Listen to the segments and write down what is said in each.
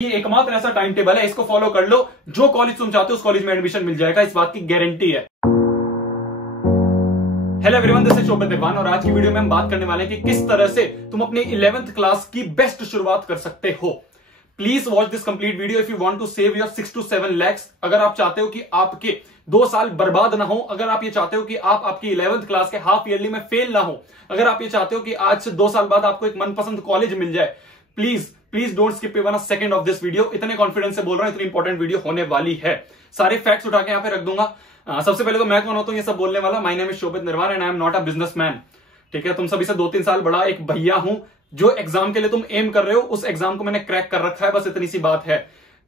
ये एकमात्र ऐसा टाइम टेबल है, इसको फॉलो कर लो, जो कॉलेज तुम चाहते हो उस कॉलेज में एडमिशन मिल जाएगा, इस बात की गारंटी है। हेलो एवरीवन, दिस इज शोभित देवान और आज की वीडियो में हम बात करने वाले हैं कि किस तरह से तुम अपनी 11th क्लास की बेस्ट शुरुआत कर सकते हो। Please watch this complete video if you want to save your 6 to 7 lakhs। अगर आप चाहते हो कि आपके 2 साल बर्बाद ना हो, अगर आप ये चाहते हो कि आप आपकी 11th क्लास के हाफ ईयरली में फेल ना हो, अगर आप ये चाहते हो कि आज से 2 साल बाद आपको एक मनपसंद कॉलेज मिल जाए, please don't skip even a second of this video. इतने कॉन्फिडेंस से बोल रहा हूं, इतनी इंपॉर्टेंट वीडियो होने वाली है। सारे फैक्ट्स उठा के यहां पे रख दूंगा। सबसे पहले तो मैं कौन होता हूं ये सब बोलने वाला। माय नेम इज शोभित निर्वाण and I am not a businessman. ठीक है, तुम सभी से 2-3 साल बड़ा एक भैया हूं। जो एग्जाम के लिए तुम एम कर रहे हो उस एग्जाम को मैंने क्रैक कर रखा है, बस इतनी सी बात है।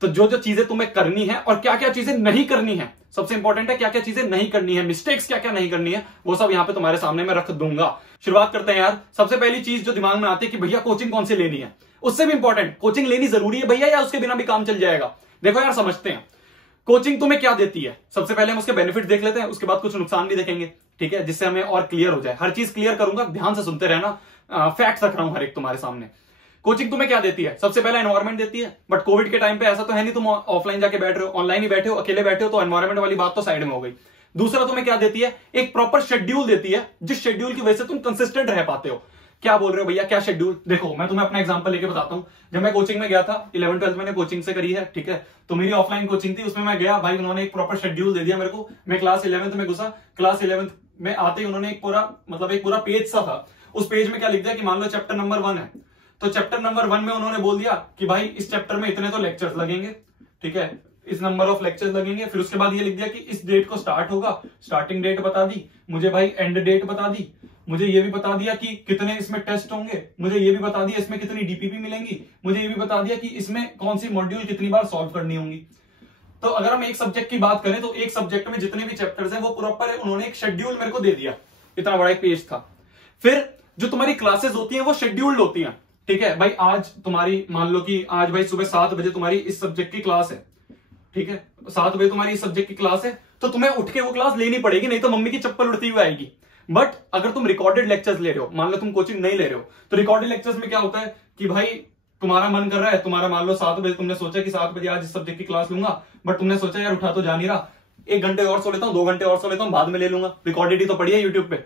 तो जो जो चीजें तुम्हें करनी है और क्या क्या चीजें नहीं करनी है, सबसे इंपॉर्टेंट है क्या क्या चीजें नहीं करनी है, मिस्टेक्स क्या क्या नहीं करनी है, वो सब यहां पे तुम्हारे सामने मैं रख दूंगा। शुरुआत करते हैं यार। सबसे पहली चीज जो दिमाग में आती है कि भैया कोचिंग कौन सी लेनी है, उससे भी इंपॉर्टेंट कोचिंग लेनी जरूरी है भैया या उसके बिना भी काम चल जाएगा। देखो यार, समझते हैं कोचिंग तुम्हें क्या देती है। सबसे पहले हम उसके बेनिफिट देख लेते हैं, उसके बाद कुछ नुकसान भी देखेंगे, ठीक है, जिससे हमें और क्लियर हो जाए। हर चीज क्लियर करूंगा, ध्यान से सुनते रहना। फैक्ट्स रख रहा हूं हर एक तुम्हारे सामने। कोचिंग तुम्हें क्या देती है? सबसे पहले एनवायरमेंट देती है, बट कोविड के टाइम पे ऐसा तो है नहीं तुम ऑफलाइन जाके बैठ रहे हो, ऑनलाइन ही बैठे हो, अकेले बैठे हो, तो एनवायरमेंट वाली बात तो साइड में हो गई। दूसरा तुम्हें क्या देती है? एक प्रॉपर शेड्यूल देती है, जिस शेड्यूल की वजह से तुम कंसिस्टेंट रह पाते हो। क्या बोल रहे हो भैया, क्या शेड्यूल? देखो मैं तुम्हें अपना एग्जांपल लेके बताता हूं। जब मैं कोचिंग में गया था, 11th-12th मैंने कोचिंग से करी है, ठीक है, तो मेरी ऑफलाइन कोचिंग थी, उसमें मैं गया भाई, उन्होंने एक प्रॉपर शेड्यूल दे दिया मेरे को। मैं क्लास 11th में घुसा, क्लास 11th में आते ही उन्होंने एक पूरा पेज सा था। उस पेज में क्या लिख दिया कि मान लो चैप्टर नंबर 1 है, तो चैप्टर नंबर 1 में उन्होंने बोल दिया कि भाई इस चैप्टर में इतने तो लेक्चर्स लगेंगे, ठीक है, इस नंबर ऑफ लेक्चर्स लगेंगे। फिर उसके बाद ये लिख दिया कि इस डेट को स्टार्ट होगा, स्टार्टिंग डेट बता दी मुझे भाई, एंड डेट बता दी मुझे, ये भी बता दिया कि कितने इसमें टेस्ट होंगे, मुझे ये भी बता दिया इसमें कितनी डीपीपी मिलेंगी, मुझे ये भी बता दिया कि इसमें कौन सी मॉड्यूल कितनी बार सॉल्व करनी होंगी। तो अगर हम एक सब्जेक्ट की बात करें तो एक सब्जेक्ट में जितने भी चैप्टर्स हैं वो प्रॉपर है, उन्होंने एक शेड्यूल मेरे को दे दिया। इतना बड़ा एक पेज था। फिर जो तुम्हारी क्लासेस होती है वो शेड्यूल्ड होती है, ठीक है भाई। आज तुम्हारी मान लो कि आज भाई सुबह 7 बजे तुम्हारी इस सब्जेक्ट की क्लास है, ठीक है, 7 बजे तुम्हारी इस सब्जेक्ट की क्लास है, तो तुम्हें उठ के वो क्लास लेनी पड़ेगी, नहीं तो मम्मी की चप्पल उड़ती हुई आएगी। बट अगर तुम रिकॉर्डेड लेक्चर्स ले रहे हो, मान लो तुम कोचिंग नहीं ले रहे हो, तो रिकॉर्डेड लेक्चर्स में क्या होता है कि भाई तुम्हारा मन कर रहा है, तुम्हारा मान लो 7 बजे तुमने सोचा कि 7 बजे आज इस सब्जेक्ट की क्लास लूंगा, बट तुमने सोचा यार उठा तो जा नहीं रहा, 1 घंटे और सो लेता हूं, 2 घंटे और सो लेता हूं, बाद में ले लूंगा, रिकॉर्डेड ही तो पड़ी है यूट्यूब पे।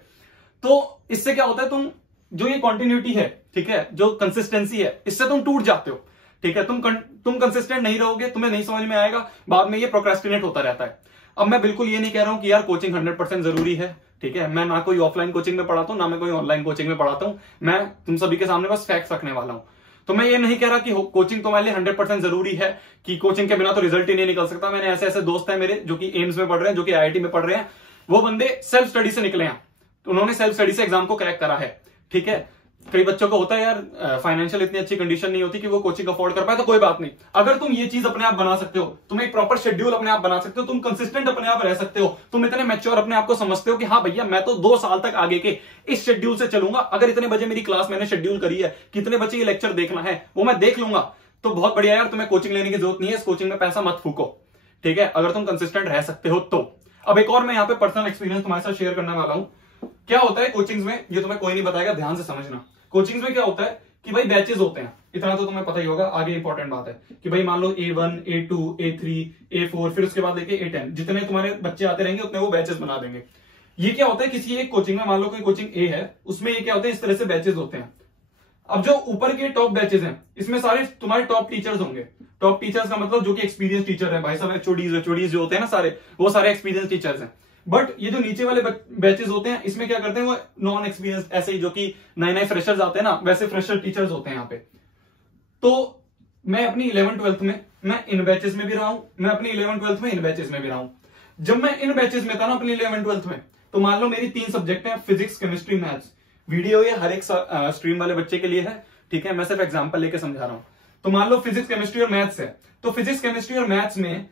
तो इससे क्या होता है, तुम जो ये कॉन्टिन्यूटी है, ठीक है, जो कंसिस्टेंसी है, इससे तुम टूट जाते हो, ठीक है। तुम कंसिस्टेंट नहीं रहोगे, तुम्हें नहीं समझ में आएगा, बाद में ये प्रोक्रेस्टिनेट होता रहता है। अब मैं बिल्कुल ये नहीं कह रहा हूं कि यार कोचिंग 100% जरूरी है, ठीक है, मैं ना कोई ऑफलाइन कोचिंग में पढ़ाता हूं, ना मैं कोई ऑनलाइन कोचिंग में पढ़ाता हूं, मैं तुम सभी के सामने बस फैक्ट्स रखने वाला हूं। तो मैं ये नहीं कह रहा कि कोचिंग तुम्हारे लिए 100% जरूरी है, कि कोचिंग के बिना तो रिजल्ट ही नहीं निकल सकता। मैंने ऐसे दोस्त हैं मेरे जो कि एम्स में पढ़ रहे हैं, जो कि IIT में पढ़ रहे हैं, वो बंदे सेल्फ स्टडी से निकले हैं, तो उन्होंने सेल्फ स्टडी से एग्जाम को क्रैक करा है, ठीक है। कई बच्चों को होता है यार फाइनेंशियल इतनी अच्छी कंडीशन नहीं होती कि वो कोचिंग अफोर्ड कर पाए, तो कोई बात नहीं। अगर तुम ये चीज अपने आप बना सकते हो, तुम एक प्रॉपर शेड्यूल अपने आप बना सकते हो, तुम कंसिस्टेंट अपने आप रह सकते हो, तुम इतने मैच्योर अपने आप को समझते हो कि हाँ भैया मैं तो 2 साल तक आगे के इस शेड्यूल से चलूंगा, अगर इतने बजे मेरी क्लास मैंने शेड्यूल करी है, कितने बजे ये लेक्चर देखना है वो मैं देख लूंगा, तो बहुत बढ़िया यार, तुम्हें कोचिंग लेने की जरूरत नहीं है। इस कोचिंग में पैसा मत फूको, ठीक है, अगर तुम कंसिस्टेंट रह सकते हो तो। अब एक और मैं यहाँ पे पर्सनल एक्सपीरियंस तुम्हारे साथ शेयर करने वाला हूं। क्या होता है कोचिंग्स में, ये तुम्हें कोई नहीं बताएगा, ध्यान से समझना। कोचिंग्स में क्या होता है कि भाई बैचेस होते हैं, इतना तो तुम्हें पता ही होगा। आगे इंपॉर्टेंट बात है कि भाई मान लो A1, A2, A3, A4, फिर उसके बाद लेके A10, जितने तुम्हारे बच्चे आते रहेंगे उतने वो बैचेस बना देंगे। ये क्या होता है, किसी एक कोचिंग में मान लो कोई कोचिंग A है, उसमें ये क्या होता है, इस तरह से बैचेस होते हैं। अब जो ऊपर के टॉप बैचेस हैं, इसमें सारे तुम्हारे टॉप टीचर्स होंगे। टॉप टीचर्स का मतलब जो कि एक्सपीरियंस टीचर है भाई साहब, एचओडीज जो होते हैं ना सारे, वो सारे एक्सपीरियंस टीचर्स हैं। बट ये जो नीचे वाले बैचेस होते हैं, इसमें क्या करते हैं, वो नॉन एक्सपीरियंस, ऐसे ही जो कि नए फ्रेशर्स आते हैं ना, वैसे फ्रेशर टीचर्स होते हैं यहाँ पे। तो मैं अपनी 11th-12th में मैं इन बैचेस में भी रहा हूं, मैं अपनी 11th-12th में इन बैचेस में भी रहा हूं। जब मैं इन बैचेस में था ना अपनी 11th-12th में, तो मान लो मेरी 3 सब्जेक्ट है, फिजिक्स, केमिस्ट्री, मैथ्स। वीडियो ये हर एक स्ट्रीम वाले बच्चे के लिए है, ठीक है, मैं सिर्फ एग्जाम्पल लेके समझा रहा हूं। तो मान लो फिजिक्स, केमिस्ट्री और मैथ्स है, तो फिजिक्स, केमिस्ट्री और मैथ्स में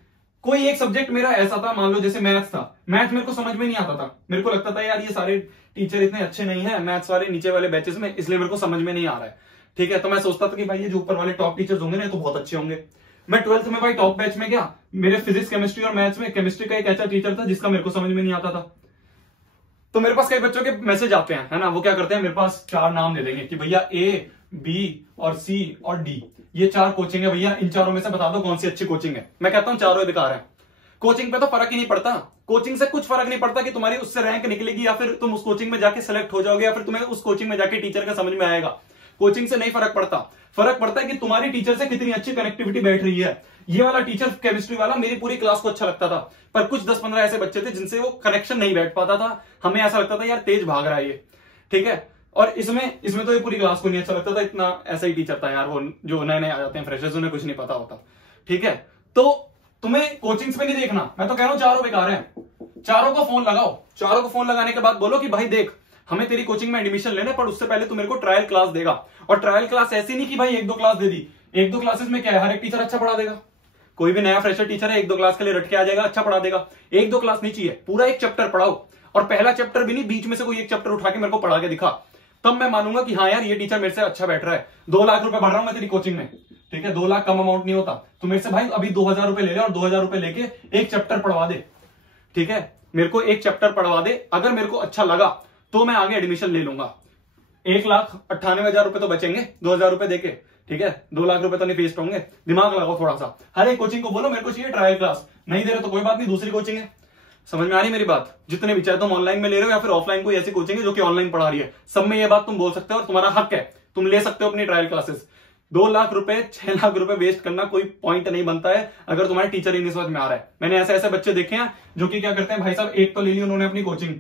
कोई एक सब्जेक्ट मेरा ऐसा था, मान लो जैसे मैथ्स था, मैथ्स मेरे को समझ में नहीं आता था, मेरे को लगता था यार ये सारे टीचर इतने अच्छे नहीं है मैथ्स वाले नीचे वाले बैचेस में, इसलिए मेरे को समझ में नहीं आ रहा है, ठीक है। तो मैं सोचता था कि भाई ये जो ऊपर वाले टॉप टीचर्स होंगे ना तो बहुत अच्छे होंगे। मैं 12th में भाई टॉप बैच में गया, मेरे फिजिक्स, केमिस्ट्री और मैथ्स में केमिस्ट्री का एक ऐसा टीचर था जिसका मेरे को समझ में नहीं आता था। तो मेरे पास कई बच्चों के मैसेज आते हैं, है ना, वो क्या करते हैं, मेरे पास 4 नाम दे देंगे कि भैया A, B और C और D, ये 4 कोचिंग है भैया, इन चारों में से बता दो कौन सी अच्छी कोचिंग है। मैं कहता हूं चारों बेकार है। कोचिंग पे तो फर्क ही नहीं पड़ता, कोचिंग से कुछ फर्क नहीं पड़ता कि तुम्हारी उससे रैंक निकलेगी या फिर तुम उस कोचिंग में जाके सिलेक्ट हो जाओगे या फिर तुम्हें उस कोचिंग में जाके टीचर का समझ में आएगा। कोचिंग से नहीं फर्क पड़ता, फर्क पड़ता है कि तुम्हारी टीचर से कितनी अच्छी कनेक्टिविटी बैठ रही है। ये वाला टीचर केमिस्ट्री वाला मेरी पूरी क्लास को अच्छा लगता था, पर कुछ 10-15 ऐसे बच्चे थे जिनसे वो कनेक्शन नहीं बैठ पाता था। हमें ऐसा लगता था यार तेज भाग रहा है ये, ठीक है। और इसमें तो ये पूरी क्लास को नहीं अच्छा लगता था, इतना ऐसा ही टीचर था यार, वो जो नए नए आ जाते हैं फ्रेशर्स, उन्हें कुछ नहीं पता होता, ठीक है। तो तुम्हें कोचिंग्स पे नहीं देखना, मैं तो कह रहा हूं चारों बेकार हैं। चारों को फोन लगाओ, चारों को फोन लगाने के बाद बोलो कि भाई देख, हमें तेरी कोचिंग में एडमिशन लेना, पर उससे पहले तू मेरे को ट्रायल क्लास देगा। और ट्रायल क्लास ऐसी नहीं कि भाई 1-2 क्लास दे दी, 1-2 क्लासेस में क्या है, हर एक टीचर अच्छा पढ़ा देगा। कोई भी नया फ्रेशर टीचर है 1-2 क्लास के लिए रट के आ जाएगा, अच्छा पढ़ा देगा। 1-2 क्लास नहीं चाहिए, पूरा एक चैप्टर पढ़ाओ। और पहला चैप्टर भी नहीं, बीच में से कोई एक चैप्टर उठा के मेरे को पढ़ा के दिखा, तब मैं मानूंगा कि हाँ यार ये टीचर मेरे से अच्छा बैठ रहा है। 2 लाख रुपए भर रहा हूं मैं तेरी कोचिंग में, ठीक है, 2 लाख कम अमाउंट नहीं होता। तो मेरे से भाई अभी 2000 रुपए ले ले और 2000 रुपए लेके एक चैप्टर पढ़वा दे, ठीक है, मेरे को एक चैप्टर पढ़वा दे। अगर मेरे को अच्छा लगा तो मैं आगे एडमिशन ले लूंगा। 1,98,000 रुपए तो बचेंगे 2000 रुपए देके, ठीक है, 2 लाख रुपए तो नहीं वेस्ट होंगे। दिमाग लगाओ थोड़ा सा, हर एक कोचिंग को बोलो मेरे को चाहिए ट्रायल क्लास, नहीं दे रहे तो कोई बात नहीं, दूसरी कोचिंग है। समझ में आ रही मेरी बात? जितने भी चाहे तुम ऑनलाइन में ले रहे हो या फिर ऑफलाइन कोई ऐसी कोचिंग है जो कि ऑनलाइन पढ़ा रही है, सब में ये बात तुम बोल सकते हो और तुम्हारा हक है, तुम ले सकते हो अपनी ट्रायल क्लासेस। 2 लाख रुपए 6 लाख रुपए वेस्ट करना कोई पॉइंट नहीं बनता है अगर तुम्हारे टीचर ही नहीं समझ में आ रहा है। मैंने ऐसे ऐसे बच्चे देखे हैं जो कि क्या करते हैं, भाई साहब एक तो ले ली उन्होंने अपनी कोचिंग,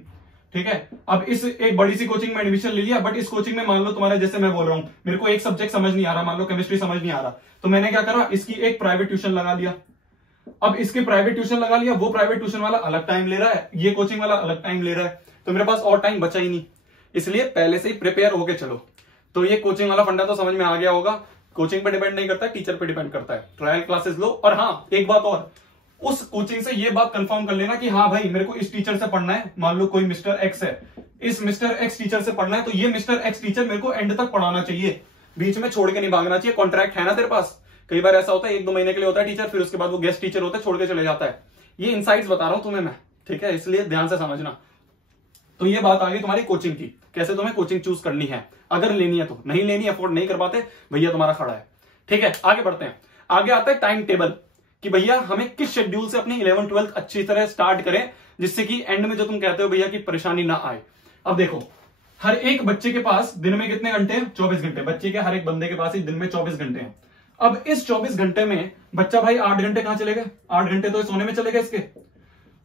ठीक है, अब इस एक बड़ी सी कोचिंग में एडमिशन ले लिया, बट इस कोचिंग में मान लो तुम्हारे जैसे मैं बोल रहा हूं, मेरे को एक सब्जेक्ट समझ नहीं आ रहा, मान लो केमिस्ट्री समझ नहीं आ रहा, तो मैंने क्या करा, इसकी एक प्राइवेट ट्यूशन लगा दिया। अब इसके प्राइवेट ट्यूशन लगा लिया, वो प्राइवेट ट्यूशन वाला अलग टाइम ले रहा है, ये कोचिंग वाला अलग टाइम ले रहा है, तो मेरे पास और टाइम बचा ही नहीं। इसलिए पहले से ही प्रिपेयर होके चलो। तो ये कोचिंग वाला फंडा तो समझ में आ गया होगा। कोचिंग पे डिपेंड नहीं करता, टीचर पे डिपेंड करता है। ट्रायल क्लासेस लो, और हाँ एक बात और, उस कोचिंग से ये बात कंफर्म कर लेना कि हाँ भाई मेरे को इस टीचर से पढ़ना है। मान लो कोई मिस्टर एक्स है, इस मिस्टर एक्स टीचर से पढ़ना है, तो ये मिस्टर एक्स टीचर मेरे को एंड तक पढ़ाना चाहिए, बीच में छोड़ के नहीं भागना चाहिए। कॉन्ट्रैक्ट है ना तेरे पास? कई बार ऐसा होता है 1-2 महीने के लिए होता है टीचर, फिर उसके बाद वो गेस्ट टीचर होता है, छोड़ के चले जाता है। ये इनसाइट्स बता रहा हूं तुम्हें मैं, ठीक है, इसलिए ध्यान से समझना। तो ये बात आ गई तुम्हारी कोचिंग की, कैसे तुम्हें कोचिंग चूज करनी है, अगर लेनी है तो। नहीं लेनी, अफोर्ड नहीं कर पाते, भैया तुम्हारा खड़ा है, ठीक है। आगे बढ़ते हैं। आगे आता है टाइम टेबल, कि भैया हमें किस शेड्यूल से अपनी 11th-12th अच्छी तरह स्टार्ट करें, जिससे कि एंड में जो तुम कहते हो भैया की परेशानी ना आए। अब देखो, हर एक बच्चे के पास दिन में कितने घंटे हैं? 24 घंटे। बच्चे के हर एक बंदे के पास ही दिन में 24 घंटे हैं। अब इस 24 घंटे में बच्चा भाई 8 घंटे कहां चले गए? 8 घंटे तो सोने में चले गए इसके।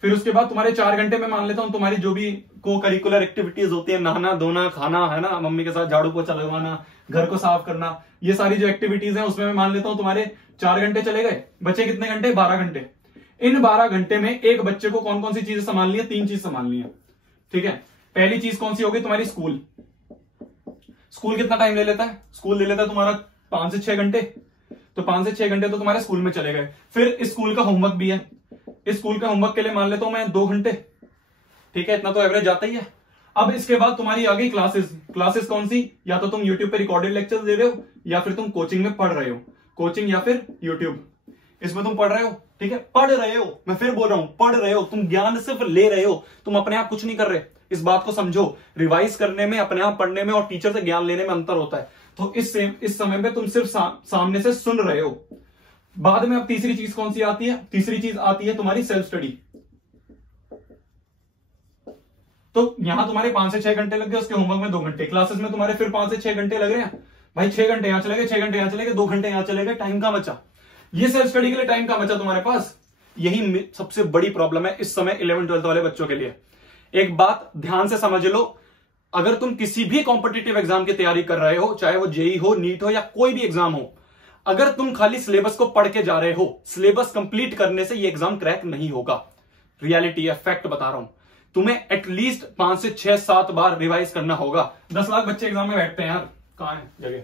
फिर उसके बाद तुम्हारे 4 घंटे में मान लेता हूं तुम्हारी जो भी को करिकुलर एक्टिविटीज होती है, नहाना धोना खाना, है ना, मम्मी के साथ झाड़ू पोछा लगवाना, घर को साफ करना, ये सारी जो एक्टिविटीज है उसमें मैं मान लेता हूं तुम्हारे 4 घंटे चले गए। बचे कितने घंटे? 12 घंटे। इन 12 घंटे में एक बच्चे को कौन कौन सी चीजें संभालनी है? 3 चीज संभालनी है, ठीक है। पहली चीज कौन सी होगी? तुम्हारी स्कूल। स्कूल कितना टाइम ले लेता है? स्कूल ले लेता है तुम्हारा 5 से 6 घंटे। तो 5 से 6 घंटे तो तुम्हारे स्कूल में चले गए। फिर स्कूल का होमवर्क भी है, इस स्कूल का होमवर्क के लिए मान लेता हूं मैं 2 घंटे, ठीक है, इतना तो एवरेज जाता ही है। अब इसके बाद तुम्हारी आ गई क्लासेस। क्लासेस कौन सी? या तो तुम यूट्यूब पे रिकॉर्डेड लेक्चर दे रहे हो, या फिर तुम कोचिंग में पढ़ रहे हो। कोचिंग या फिर यूट्यूब, इसमें तुम पढ़ रहे हो, ठीक है, पढ़ रहे हो। मैं फिर बोल रहा हूं, पढ़ रहे हो, तुम ज्ञान सिर्फ ले रहे हो, तुम अपने आप कुछ नहीं कर रहे। इस बात को समझो, रिवाइज करने में, अपने आप पढ़ने में और टीचर से ज्ञान लेने में अंतर होता है। तो इस समय पे तुम सिर्फ सामने से सुन रहे हो। बाद में अब तीसरी चीज कौन सी आती है? तीसरी चीज आती है तुम्हारी सेल्फ स्टडी। तो यहां तुम्हारे 5 से 6 घंटे लग गए, उसके होमवर्क में 2 घंटे, क्लासेस में तुम्हारे फिर 5 से 6 घंटे लग रहे हैं। भाई 6 घंटे यहां चले गए, 6 घंटे यहां चले गए, 2 घंटे यहां चले गए, टाइम का बचा। ये सेल्फ स्टडी के लिए टाइम का बचा तुम्हारे पास। यही सबसे बड़ी प्रॉब्लम है इस समय 11th-12th वाले बच्चों के लिए। एक बात ध्यान से समझ लो, अगर तुम किसी भी कॉम्पिटिटिव एग्जाम की तैयारी कर रहे हो, चाहे वो जेई हो, नीट हो या कोई भी एग्जाम हो, अगर तुम खाली सिलेबस को पढ़ के जा रहे हो, सिलेबस कंप्लीट करने से ये एग्जाम क्रैक नहीं होगा। रियलिटी है, फैक्ट बता रहा हूं। तुम्हें एटलीस्ट 5 से 6-7 बार रिवाइज करना होगा। 10 लाख बच्चे एग्जाम में बैठते हैं यार, कहां है जगह?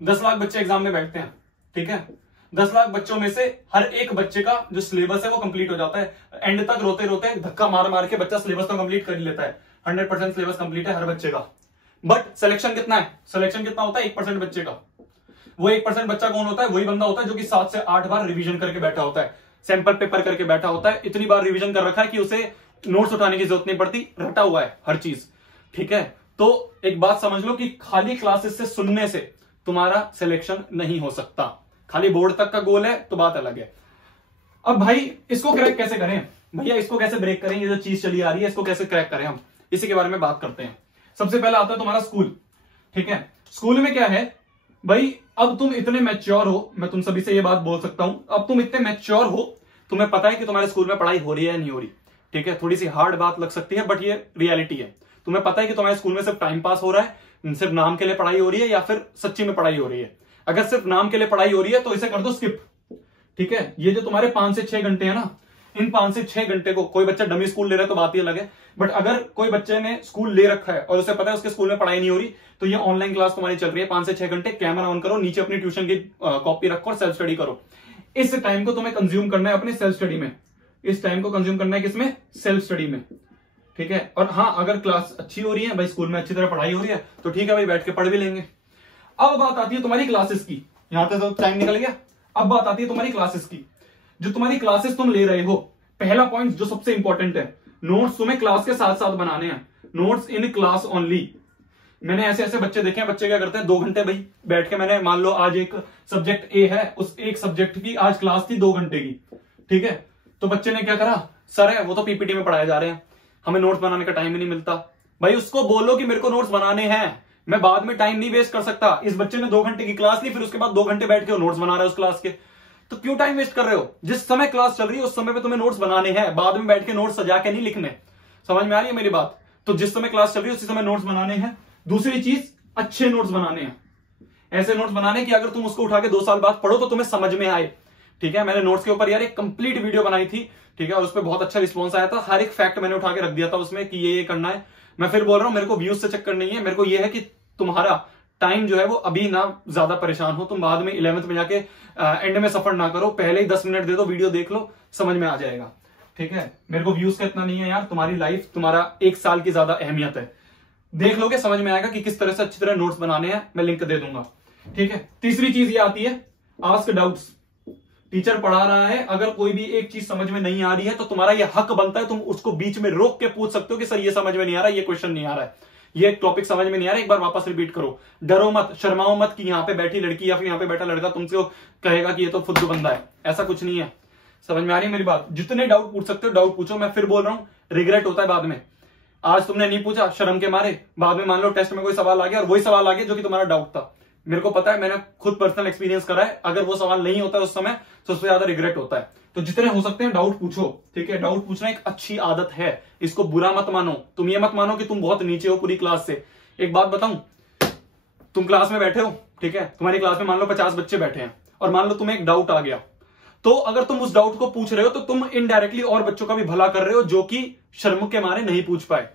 10 लाख बच्चे एग्जाम में बैठते हैं, ठीक है। 10 लाख बच्चों में से हर एक बच्चे का जो सिलेबस है वो कंप्लीट हो जाता है। एंड तक रोते रोते धक्का मार मार के बच्चा सिलेबस तो कंप्लीट कर ही लेता है। 100% सिलेबस कंप्लीट है हर बच्चे का। बट सिलेक्शन कितना है? सिलेक्शन कितना होता है? 1% बच्चे का। वो 1% बच्चा कौन होता है? वही बंदा होता है जो कि 7 से 8 बार रिवीजन करके बैठा होता है, सैंपल पेपर करके बैठा होता है, इतनी बार रिवीजन कर रखा है कि उसे नोट्स उठाने की जरूरत नहीं पड़ती, रटा हुआ है हर चीज, ठीक है। तो एक बात समझ लो कि खाली क्लासेस से सुनने से तुम्हारा सिलेक्शन नहीं हो सकता। खाली बोर्ड तक का गोल है तो बात अलग है। अब भाई इसको क्रैक कैसे करें भैया, इसको कैसे ब्रेक करें, ये जो चीज चली आ रही है इसको कैसे क्रैक करें, हम इसी के बारे में बात करते हैं। सबसे पहला आता है तुम्हारा स्कूल। ठीक है, स्कूल में क्या है भाई, अब तुम इतने मैच्योर हो, मैं तुम सभी से ये बात बोल सकता हूं, अब तुम इतने मैच्योर हो, तुम्हें पता है कि तुम्हारे स्कूल में पढ़ाई हो रही है या नहीं हो रही। ठीक है, थोड़ी सी हार्ड बात लग सकती है बट ये रियलिटी है। तुम्हें पता है कि तुम्हारे स्कूल में सिर्फ टाइम पास हो रहा है, सिर्फ नाम के लिए पढ़ाई हो रही है या फिर सच्ची में पढ़ाई हो रही है। अगर सिर्फ नाम के लिए पढ़ाई हो रही है तो इसे कर दो स्किप। ठीक है, ये जो तुम्हारे 5 से 6 घंटे है ना, इन 5 से 6 घंटे को, कोई बच्चा डमी स्कूल ले रहा है तो बात ही अलग है, बट अगर कोई बच्चे ने स्कूल ले रखा है और उसे पता है उसके स्कूल में पढ़ाई नहीं हो रही, तो ये ऑनलाइन क्लास तुम्हारी चल रही है 5 से 6 घंटे, कैमरा ऑन करो, नीचे अपनी ट्यूशन की कॉपी रखो और सेल्फ स्टडी करो। इस टाइम को तुम्हें कंज्यूम करना है अपने सेल्फ स्टडी में, इस टाइम को कंज्यूम करना है किसमें, सेल्फ स्टडी में। ठीक है, और हाँ अगर क्लास अच्छी हो रही है भाई, स्कूल में अच्छी तरह पढ़ाई हो रही है तो ठीक है भाई, बैठ के पढ़ भी लेंगे। अब बात आती है तुम्हारी क्लासेस की, यहां तक तो टाइम निकल गया। अब बात आती है तुम्हारी क्लासेस की। जो तुम्हारी क्लासेस तुम ले रहे हो, पहला पॉइंट जो सबसे इंपॉर्टेंट है, नोट्स तुम्हें क्लास के साथ साथ बनाने हैं, नोट्स इन क्लास ओनली। मैंने ऐसे ऐसे बच्चे देखे हैं, बच्चे क्या करते हैं 2 घंटे भाई बैठ के, मैंने मान लो आज एक सब्जेक्ट ए है, उस एक सब्जेक्ट की आज क्लास थी 2 घंटे की। ठीक है, तो बच्चे ने क्या करा, सर है वो तो पीपीटी में पढ़ाए जा रहे हैं, हमें नोट्स बनाने का टाइम ही नहीं मिलता। भाई उसको बोलो कि मेरे को नोट्स बनाने हैं, मैं बाद में टाइम नहीं वेस्ट कर सकता। इस बच्चे ने 2 घंटे की क्लास ली, फिर उसके बाद 2 घंटे बैठ के नोट्स बना रहा है उस क्लास के, तो क्यों टाइम वेस्ट कर रहे हो। जिस समय क्लास चल रही है उस समय पे तुम्हें नोट्स बनाने हैं, बाद में बैठ के नोट्स सजा के नहीं लिखने। समझ में आ रही है मेरी बात। तो जिस समय क्लास चल रही है उसी समय नोट्स बनाने हैं। दूसरी चीज, अच्छे नोट्स बनाने हैं, ऐसे नोट्स बनाने कि अगर तुम उसको उठा के 2 साल बाद पढ़ो तो तुम्हें समझ में आए। ठीक है, मैंने नोट्स के ऊपर यार एक कंप्लीट वीडियो बनाई थी। ठीक है, और उस पर बहुत अच्छा रिस्पॉन्स आया था, हर एक फैक्ट मैंने उठा के रख दिया था उसमें कि ये करना है। मैं फिर बोल रहा हूं, मेरे को व्यूज से चक्कर नहीं है, मेरे को ये है कि तुम्हारा टाइम जो है वो अभी ना ज्यादा परेशान हो, तुम बाद में 11th में जाके एंड में सफर ना करो, पहले ही 10 मिनट दे दो, वीडियो देख लो, समझ में आ जाएगा। ठीक है, मेरे को व्यूज का इतना नहीं है यार, तुम्हारी लाइफ, तुम्हारा 1 साल की ज्यादा अहमियत है, देख लोगे समझ में आएगा कि किस तरह से अच्छी तरह नोट्स बनाने हैं, मैं लिंक दे दूंगा। ठीक है, तीसरी चीज ये आती है आस्क डाउट्स। टीचर पढ़ा रहा है, अगर कोई भी एक चीज समझ में नहीं आ रही है तो तुम्हारा ये हक बनता है, तुम उसको बीच में रोक के पूछ सकते हो कि सर ये समझ में नहीं आ रहा, ये क्वेश्चन नहीं आ रहा है, ये टॉपिक समझ में नहीं आ रहा, एक बार वापस रिपीट करो। डरो मत, शर्माओ मत कि यहाँ पे बैठी लड़की या फिर यहाँ पे बैठा लड़का तुमसे कहेगा कि ये तो फुद्दू बंदा है, ऐसा कुछ नहीं है। समझ में आ रही है मेरी बात। जितने डाउट पूछ सकते हो डाउट पूछो। मैं फिर बोल रहा हूँ, रिग्रेट होता है बाद में। आज तुमने नहीं पूछा शर्म के मारे, बाद में मान लो टेस्ट में कोई सवाल आ गया और वही सवाल आ गया जो कि तुम्हारा डाउट था। मेरे को पता है, मैंने खुद पर्सनल एक्सपीरियंस करा है, अगर वो सवाल नहीं होता है उस समय तो उससे ज्यादा रिग्रेट होता है। तो जितने हो सकते हैं डाउट पूछो। ठीक है, डाउट पूछना एक अच्छी आदत है, इसको बुरा मत मानो। तुम ये मत मानो कि तुम बहुत नीचे हो पूरी क्लास से। एक बात बताऊं, तुम क्लास में बैठे हो, ठीक है, तुम्हारी क्लास में मान लो 50 बच्चे बैठे हैं और मान लो तुम्हें एक डाउट आ गया, तो अगर तुम उस डाउट को पूछ रहे हो तो तुम इनडायरेक्टली और बच्चों का भी भला कर रहे हो जो कि शर्म के मारे नहीं पूछ पाए।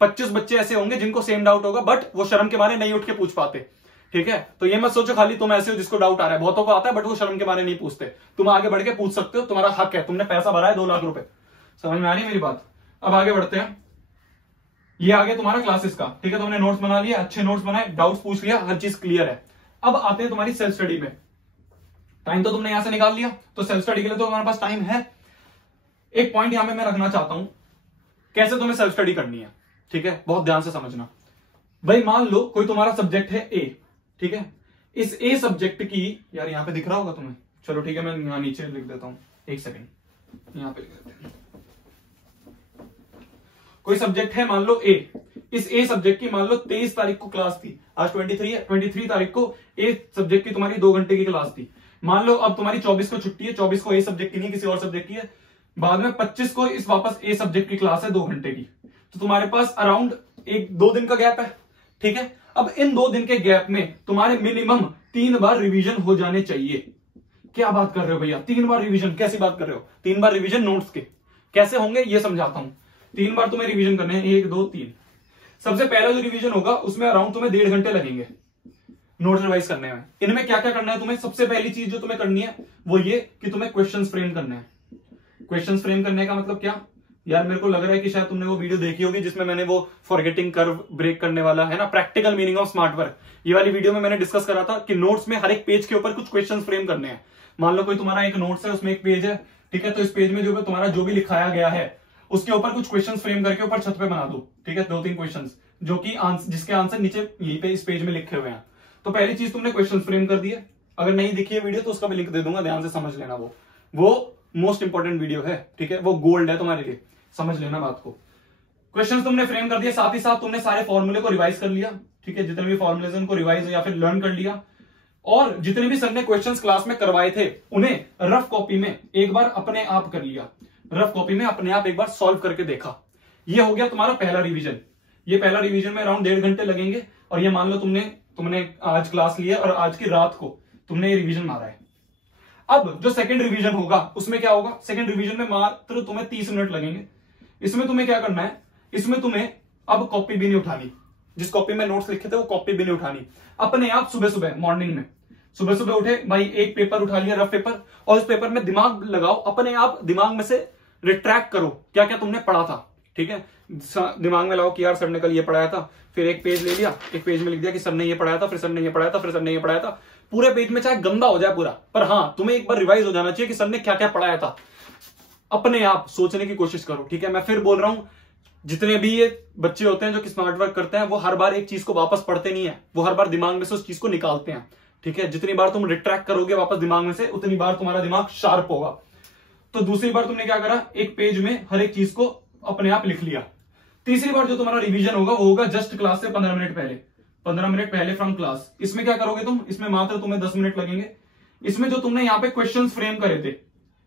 25 बच्चे ऐसे होंगे जिनको सेम डाउट होगा बट वो शर्म के मारे नहीं उठ के पूछ पाते। ठीक है, तो ये मत सोचो खाली तुम ऐसे हो जिसको डाउट आ रहा है, बहुतों को आता है बट वो शर्म के मारे नहीं पूछते। तुम आगे बढ़ के पूछ सकते हो, तुम्हारा हक है, तुमने पैसा भरा है 2 लाख रुपए। समझ में आ रही है मेरी बात। अब आगे बढ़ते हैं, ये आगे तुम्हारा क्लासेस का। ठीक है, तुमने नोट्स बना लिया, अच्छे नोट्स बनाए, डाउट्स पूछ लिया, हर चीज क्लियर है। अब आते हैं तुम्हारी सेल्फ स्टडी में। टाइम तो तुमने यहां से निकाल लिया, तो सेल्फ स्टडी के लिए तो तुम्हारे पास टाइम है। एक पॉइंट यहां पे मैं रखना चाहता हूं, कैसे तुम्हें सेल्फ स्टडी करनी है। ठीक है, बहुत ध्यान से समझना। भाई मान लो कोई तुम्हारा सब्जेक्ट है ए, ठीक है, इस ए सब्जेक्ट की, यार यहां पे दिख रहा होगा तुम्हें, चलो ठीक है मैं यहां नीचे लिख देता हूं, एक सेकेंड, यहां पे लिख देते हैं। कोई सब्जेक्ट है मान लो ए, इस ए सब्जेक्ट की मान लो 23 तारीख को क्लास थी, आज 23 है, 23 तारीख को ए सब्जेक्ट की तुम्हारी 2 घंटे की क्लास थी। मान लो अब तुम्हारी 24 को छुट्टी है, 24 को ए सब्जेक्ट की नहीं किसी और सब्जेक्ट की है, बाद में 25 को इस वापस ए सब्जेक्ट की क्लास है 2 घंटे की, तो तुम्हारे पास अराउंड 1-2 दिन का गैप है। ठीक है, अब इन 2 दिन के गैप में तुम्हारे मिनिमम 3 बार रिवीजन हो जाने चाहिए। क्या बात कर रहे हो भैया, 3 बार रिवीजन, कैसी बात कर रहे हो? 3 बार रिवीजन नोट्स के कैसे होंगे ये समझाता हूं। 3 बार तुम्हें रिवीजन करने हैं, 1 2 3। सबसे पहला जो रिवीजन होगा उसमें अराउंड तुम्हें 1.5 घंटे लगेंगे नोट्स रिवाइज करने में। इनमें क्या क्या करना है तुम्हें, सबसे पहली चीज जो तुम्हें करनी है वो ये कि तुम्हें क्वेश्चंस फ्रेम करने हैं। क्वेश्चंस फ्रेम करने का मतलब क्या यार, मेरे को लग रहा है कि शायद तुमने वो वीडियो देखी होगी जिसमें मैंने वो फॉरगेटिंग कर्व ब्रेक करने वाला है ना, practical meaning of smart work, ये वाली वीडियो में मैंने डिस्कस करा था कि नोट्स में हर एक पेज के ऊपर कुछ क्वेश्चंस फ्रेम करने हैं। मान लो कोई तुम्हारा एक नोट्स है, उसमें एक पेज है, ठीक है, तो इस पेज में जो तुम्हारा जो भी लिखाया गया है उसके ऊपर कुछ क्वेश्चन फ्रेम करके ऊपर छत पे बना दो। ठीक है, 2-3 क्वेश्चन जो कि जिसके आंसर नीचे यहीं पे इस पेज में लिखे हुए हैं। तो पहली चीज तुमने क्वेश्चन फ्रेम कर दिए। अगर नहीं दिखी है वीडियो तो उसका भी लिंक दे दूंगा, ध्यान से समझ लेना। वो मोस्ट इंपॉर्टेंट वीडियो है, ठीक है, वो गोल्ड है तुम्हारे लिए, समझ लेना बात को। क्वेश्चन तुमने फ्रेम कर दिया, साथ ही साथ तुमने सारे फॉर्मूले को रिवाइज कर लिया, ठीक है, जितने भी फॉर्मूले उनको रिवाइज या फिर लर्न कर लिया, और जितने भी सर ने क्वेश्चंस क्लास में करवाए थे उन्हें रफ कॉपी में एक बार अपने आप कर लिया, रफ कॉपी में अपने आप एक बार सॉल्व करके देखा। ये हो गया तुम्हारा पहला रिवीजन। ये पहला रिवीजन में अराउंड 1.5 घंटे लगेंगे, और ये मान लो तुमने आज क्लास लिया और आज की रात को तुमने ये रिवीजन मारा है। अब जो सेकंड रिवीजन होगा उसमें क्या होगा, सेकंड रिवीजन में मात्र तुम्हें 30 मिनट लगेंगे। इसमें तुम्हें क्या करना है, इसमें तुम्हें अब कॉपी भी नहीं उठानी, जिस कॉपी में नोट्स लिखे थे वो कॉपी भी नहीं उठानी। अपने आप सुबह सुबह मॉर्निंग में सुबह सुबह उठे भाई, एक पेपर उठा लिया, रफ पेपर, और उस पेपर में दिमाग लगाओ, अपने आप दिमाग में से रिट्रैक्ट करो क्या क्या तुमने पढ़ा था, ठीक है, दिमाग में लाओ कि यार सर ने कल ये पढ़ाया था, फिर एक पेज ले लिया, एक पेज में लिख दिया कि सर ने ये पढ़ाया था, फिर सर ने ये पढ़ाया था, फिर सर ने ये पढ़ाया था। पूरे पेज में चाहे गंदा हो जाए पूरा, पर हाँ तुम्हें एक बार रिवाइज हो जाना चाहिए कि सर ने क्या क्या पढ़ाया था। अपने आप सोचने की कोशिश करो, ठीक है। मैं फिर बोल रहा हूं, जितने भी ये बच्चे होते हैं जो कि स्मार्ट वर्क करते हैं, वो हर बार एक चीज को वापस पढ़ते नहीं है, वो हर बार दिमाग में से उस चीज को निकालते हैं, ठीक है। जितनी बार तुम रिट्रैक्ट करोगे वापस दिमाग में से, उतनी बार तुम्हारा दिमाग शार्प होगा। तो दूसरी बार तुमने क्या करा, एक पेज में हर एक चीज को अपने आप लिख लिया। तीसरी बार जो तुम्हारा रिवीजन होगा वो होगा जस्ट क्लास से 15 मिनट पहले, 15 मिनट पहले फ्रॉम क्लास। इसमें क्या करोगे तुम, इसमें मात्र तुम्हें 10 मिनट लगेंगे। इसमें जो तुमने यहाँ पे क्वेश्चंस फ्रेम करे थे,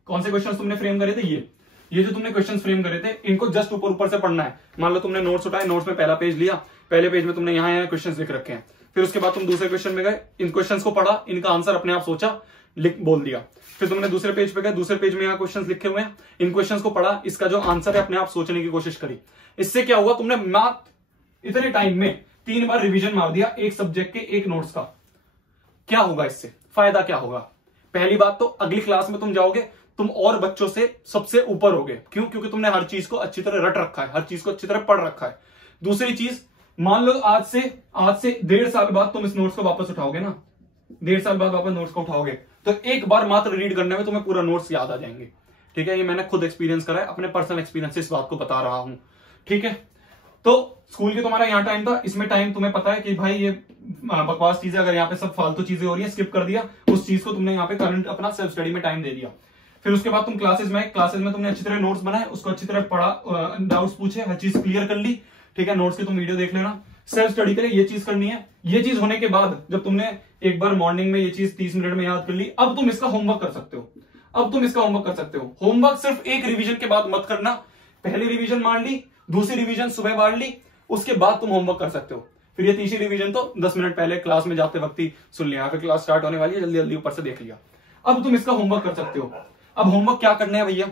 कौन से क्वेश्चंस तुमने फ्रेम करे थे, ये जो तुमने क्वेश्चंस फ्रेम करे थे, इनको जस्ट ऊपर से पढ़ना है। मान लो तुमने नोट्स उठाए, नोट्स में पहला पेज लिया, पहले पेज में तुमने यहाँ क्वेश्चंस लिख रखे हैं, फिर उसके बाद तुम दूसरे क्वेश्चन में गए, इन क्वेश्चंस को पढ़ा, इनका आंसर अपने आप सोचा, लिख बोल दिया। फिर तुमने दूसरे पेज पे गए, दूसरे पेज में यहाँ क्वेश्चंस लिखे हुए हैं, इन क्वेश्चंस को पढ़ा, इसका जो आंसर है अपने आप सोचने की कोशिश करी। इससे क्या हुआ, तुमने मात्र इतने टाइम में 3 बार रिवीजन मार दिया एक सब्जेक्ट के एक नोट्स का। क्या होगा इससे, फायदा क्या होगा? पहली बात तो अगली क्लास में तुम जाओगे, तुम और बच्चों से सबसे ऊपर होगे। क्यों? क्योंकि तुमने हर चीज को अच्छी तरह रट रखा है, हर चीज को अच्छी तरह पढ़ रखा है। दूसरी चीज, मान लो आज से 1.5 साल बाद तुम इस नोट्स को वापस उठाओगे ना, 1.5 साल बाद वापस नोट्स को उठाओगे, तो एक बार मात्र रीड करने में तुम्हें पूरा नोट्स याद आ जाएंगे, ठीक है। ये मैंने खुद एक्सपीरियंस करा है, अपने पर्सनल एक्सपीरियंस से इस बात को बता रहा हूं, ठीक है। तो स्कूल के तुम्हारा यहाँ टाइम था, इसमें टाइम तुम्हें पता है कि भाई ये बकवास चीजें, अगर यहाँ पे सब फालतू चीजें हो रही है, स्किप कर दिया, उस चीज को तुमने यहाँ पे करंट अपना सेल्फ स्टडी में टाइम दे दिया। फिर उसके बाद तुम क्लासेस में तुमने अच्छी तरह नोट्स बनाए, उसको अच्छी तरह पढ़ा, डाउट्स पूछे, हर चीज क्लियर कर ली, ठीक है। नोट्स की तुम वीडियो देख लेना, सेल्फ स्टडी के लिए ये चीज करनी है। ये चीज होने के बाद जब तुमने एक बार मॉर्निंग में ये चीज 30 मिनट में याद कर ली, अब तुम इसका होमवर्क कर सकते हो। होमवर्क सिर्फ एक रिवीजन के बाद मत करना, पहली रिवीजन मार ली, दूसरी रिवीजन सुबह मार ली, उसके बाद तुम होमवर्क कर सकते हो। फिर ये तीसरी रिवीजन तो 10 मिनट पहले क्लास में जाते वक्त ही सुन लिया, फिर क्लास स्टार्ट होने वाली है, जल्दी जल्दी ऊपर से देख लिया। अब तुम इसका होमवर्क कर सकते हो। अब होमवर्क क्या करना है भैया,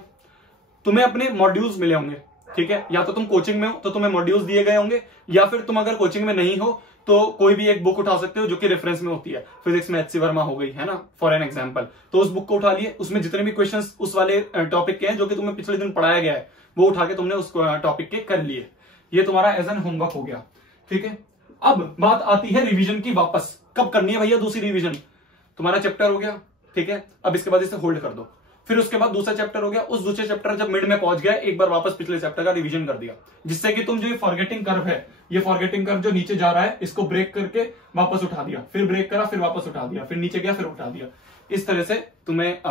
तुम्हें अपने मॉड्यूल्स मिले होंगे, ठीक है। या तो तुम कोचिंग में हो तो तुम्हें मॉड्यूल्स दिए गए होंगे, या फिर तुम अगर कोचिंग में नहीं हो तो कोई भी एक बुक उठा सकते हो जो कि रेफरेंस में होती है। फिजिक्स में HC वर्मा हो गई है ना, फॉर एन एग्जांपल, तो उस बुक को उठा लिए, उसमें जितने भी क्वेश्चंस उस वाले टॉपिक के हैं जो कि तुम्हें पिछले दिन पढ़ाया गया है, वो उठा के तुमने उस टॉपिक के कर लिए। ये तुम्हारा एज एन होमवर्क हो गया, ठीक है। अब बात आती है रिवीजन की, वापस कब करनी है भैया दूसरी रिवीजन? तुम्हारा चैप्टर हो गया, ठीक है, अब इसके बाद इसे होल्ड कर दो। फिर उसके बाद दूसरा चैप्टर हो गया, उस दूसरे चैप्टर जब मिड में पहुंच गया, एक बार वापस पिछले चैप्टर का रिवीजन कर दिया, जिससे कि तुम जो ये फॉरगेटिंग कर्व है, ये फॉरगेटिंग कर्व जो नीचे जा रहा है, इसको ब्रेक करके वापस उठा दिया, फिर ब्रेक करा, फिर वापस उठा दिया, फिर नीचे गया, फिर उठा दिया। इस तरह से तुम्हें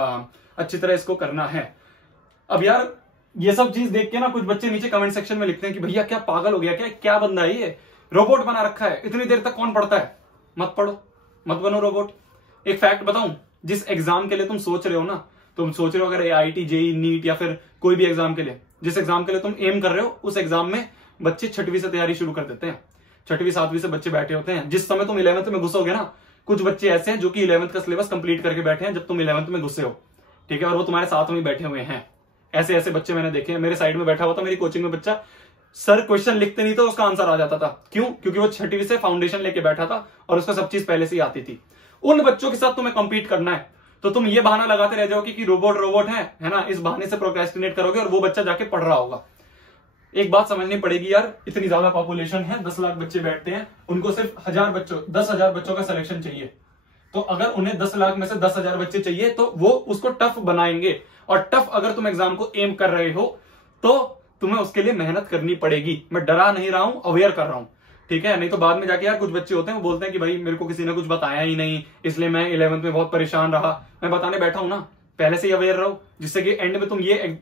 अच्छी तरह इसको करना है। अब यार ये सब चीज देख के ना कुछ बच्चे नीचे कमेंट सेक्शन में लिखते हैं कि भैया क्या पागल हो गया, क्या बंदा है ये, रोबोट बना रखा है, इतनी देर तक कौन पढ़ता है? मत पढ़ो, मत बनो रोबोट। एक फैक्ट बताऊं, जिस एग्जाम के लिए तुम सोच रहे हो ना, तुम सोच रहे हो अगर IIT, JEE, नीट या फिर कोई भी एग्जाम के लिए, जिस एग्जाम के लिए तुम एम कर रहे हो, उस एग्जाम में बच्चे 6वीं से तैयारी शुरू कर देते हैं। 6वीं 7वीं से बच्चे बैठे होते हैं। जिस समय तुम 11th में घुसोगे ना, कुछ बच्चे ऐसे हैं जो कि 11th का सिलेबस कंप्लीट करके बैठे हैं जब तुम 11th में घुसे हो, ठीक है, और वो तुम्हारे साथ में बैठे हुए हैं। ऐसे ऐसे बच्चे मैंने देखे हैं। मेरे साइड में बैठा हुआ था मेरी कोचिंग में बच्चा, सर क्वेश्चन लिखते नहीं था, उसका आंसर आ जाता था। क्यों? क्योंकि वो 6वीं से फाउंडेशन लेके बैठा था और उसको सब चीज पहले से ही आती थी। उन बच्चों के साथ तुम्हें कंपीट करना है, तो तुम ये बहाना लगाते रह जाओगे कि रोबोट है ना, इस बहाने से प्रोक्रेस्टिनेट करोगे और वो बच्चा जाके पढ़ रहा होगा। एक बात समझनी पड़ेगी यार, इतनी ज्यादा पॉपुलेशन है, 10 लाख बच्चे बैठते हैं, उनको सिर्फ 10,000 बच्चों का सिलेक्शन चाहिए। तो अगर उन्हें 10 लाख में से 10,000 बच्चे चाहिए तो वो उसको टफ बनाएंगे, और टफ अगर तुम एग्जाम को एम कर रहे हो तो तुम्हें उसके लिए मेहनत करनी पड़ेगी। मैं डरा नहीं रहा हूं, अवेयर कर रहा हूं, ठीक है। नहीं तो बाद में जाके यार कुछ बच्चे होते हैं वो बोलते हैं कि भाई मेरे को किसी ने कुछ बताया ही नहीं, इसलिए मैं 11th में बहुत परेशान रहा। मैं बताने बैठा हूं ना, पहले से ही अवेयर रहो, जिससे कि एंड में तुम ये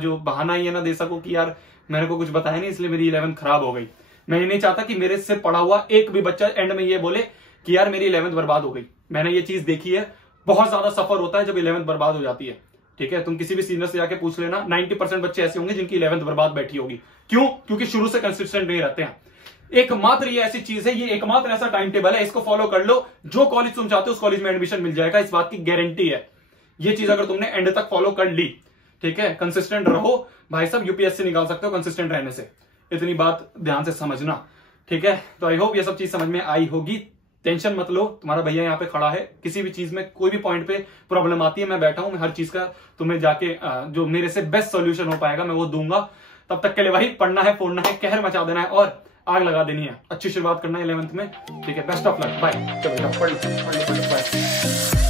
जो बहाना ही है ना दे सको कि यार मेरे को कुछ बताया नहीं इसलिए मेरी 11th खराब हो गई। मैं ये नहीं चाहता कि मेरे से पढ़ा हुआ एक भी बच्चा एंड में ये बोले कि यार मेरी 11th बर्बाद हो गई। मैंने ये चीज देखी है, बहुत ज्यादा सफर होता है जब 11th बर्बाद हो जाती है। ठीक है, तुम किसी भी सीनियर से जाके पूछ लेना, 90% बच्चे ऐसे होंगे जिनकी 11th बर्बाद बैठी होगी। क्यों? क्योंकि शुरू से कंसिस्टेंट नहीं रहते हैं। एकमात्र ये ऐसी चीज है, ये एकमात्र ऐसा टाइम टेबल है, इसको फॉलो कर लो, जो कॉलेज तुम चाहते हो उस कॉलेज में एडमिशन मिल जाएगा, इस बात की गारंटी है। ये चीज अगर तुमने एंड तक फॉलो कर ली, ठीक है, कंसिस्टेंट रहो भाई साहब, यूपीएससी निकाल सकते हो कंसिस्टेंट रहने से। इतनी बात ध्यान से समझना, ठीक है। तो आई होप ये सब चीज समझ में आई होगी। टेंशन मत लो, तुम्हारा भैया यहाँ पे खड़ा है, किसी भी चीज में कोई भी पॉइंट पे प्रॉब्लम आती है मैं बैठा हूं, मैं हर चीज का तुम्हें जाके जो मेरे से बेस्ट सोल्यूशन हो पाएगा मैं वो दूंगा। तब तक के लिए भाई पढ़ना है, फोड़ना है, कहर मचा देना है और आग लगा देनी है। अच्छी शुरुआत करना है 11th में, ठीक है। Best of luck, bye. चलो पढ़ लो, बाय।